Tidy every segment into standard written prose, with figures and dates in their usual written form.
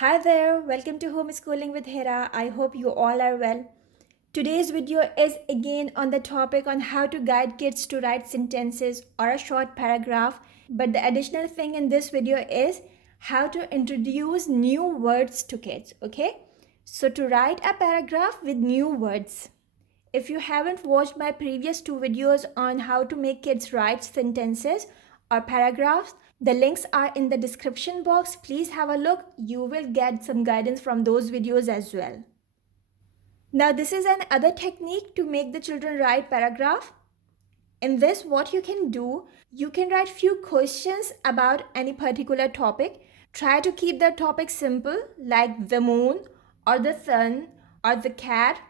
Hi there, welcome to Homeschooling with Hira. I hope you all are well. Today's video is again on the topic on how to guide kids to write sentences or a short paragraph. But the additional thing in this video is how to introduce new words to kids, okay? So to write a paragraph with new words. If you haven't watched my previous two videos on how to make kids write sentences or paragraphs, the links are in the description box. Please have a look. You will get some guidance from those videos as well. Now this is another technique to make the children write paragraph. In this, what you can do, you can write few questions about any particular topic. Try to keep the topic simple, like the moon or the sun or the cat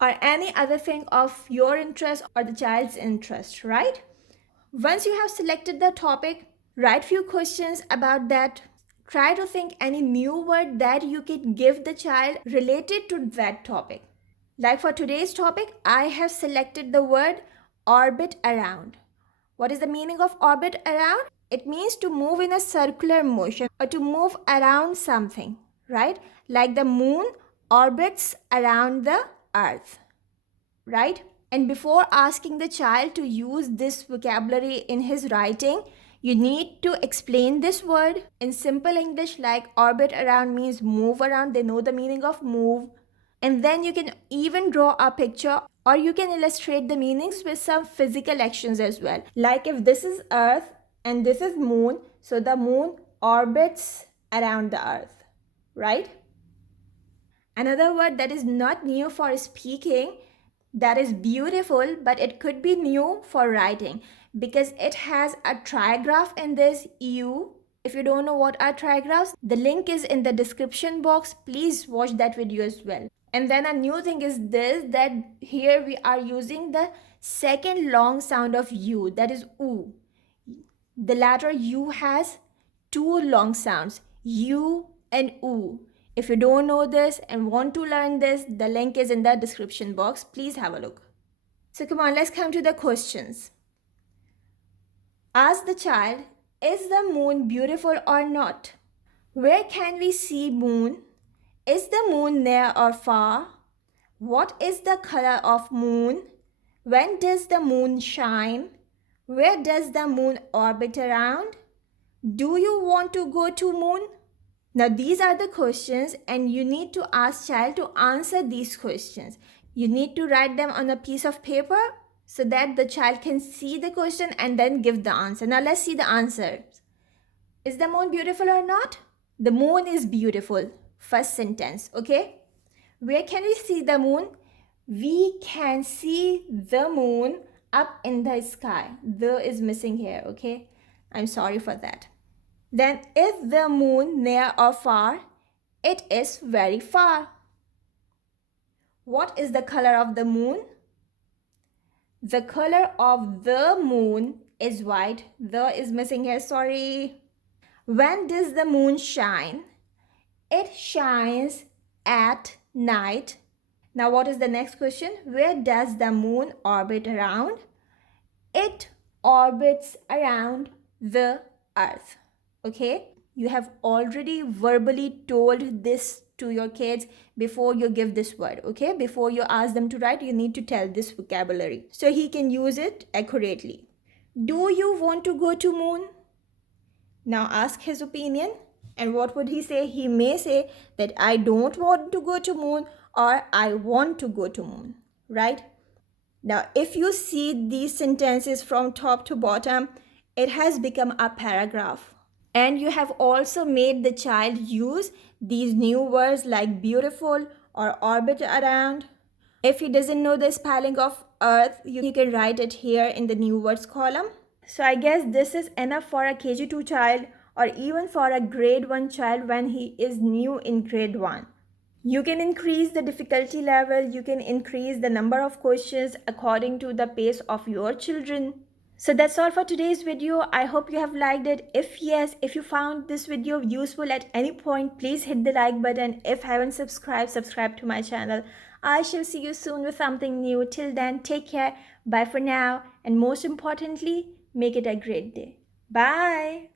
or any other thing of your interest or the child's interest, right? Once you have selected the topic, write few questions about that. Try to think any new word that you can give the child related to that topic. Like for today's topic, I have selected the word orbit around. What is the meaning of orbit around? It means to move in a circular motion or to move around something, right? Like the moon orbits around the earth, right? And before asking the child to use this vocabulary in his writing, you need to explain this word in simple English, like orbit around means move around. They know the meaning of move. And then you can even draw a picture or you can illustrate the meanings with some physical actions as well. Like if this is earth and this is moon, so the moon orbits around the earth, right? Another word that is not new for speaking, that is beautiful, but it could be new for writing because it has a trigraph in this U. If you don't know what are trigraphs, the link is in the description box. Please watch that video as well. And then a new thing is this, that here we are using the second long sound of U, that is U. The letter U has two long sounds, U and U. If you don't know this and want to learn this, the link is in the description box. Please have a look. So come on, let's come to the questions. Ask the child, is the moon beautiful or not? Where can we see moon? Is the moon near or far? What is the color of moon? When does the moon shine? Where does the moon orbit around? Do you want to go to moon? Now these are the questions and you need to ask child to answer these questions. You need to write them on a piece of paper so that the child can see the question and then give the answer. Now let's see the answers. Is the moon beautiful or not? The moon is beautiful. First sentence, okay? Where can we see the moon? We can see the moon up in the sky. The is missing here, okay? I'm sorry for that. Then, is the moon near or far? It is very far. What is the color of the moon? The color of the moon is white. The is missing here, sorry. When does the moon shine? It shines at night. Now, what is the next question? Where does the moon orbit around? It orbits around the earth. Okay, you have already verbally told this to your kids before you give this word. Okay, before you ask them to write, you need to tell this vocabulary so he can use it accurately. Do you want to go to moon? Now ask his opinion. And what would he say? He may say that I don't want to go to moon or I want to go to moon, right? Now, if you see these sentences from top to bottom, it has become a paragraph. And you have also made the child use these new words like beautiful or orbit around. If he doesn't know the spelling of earth, you can write it here in the new words column. So I guess this is enough for a KG-2 child or even for a grade 1 child when he is new in grade 1. You can increase the difficulty level, you can increase the number of questions according to the pace of your children. So that's all for today's video. I hope you have liked it. If yes, if you found this video useful at any point, please hit the like button. If haven't subscribed, subscribe to my channel. I shall see you soon with something new. Till then, take care. Bye for now. And most importantly, make it a great day. Bye.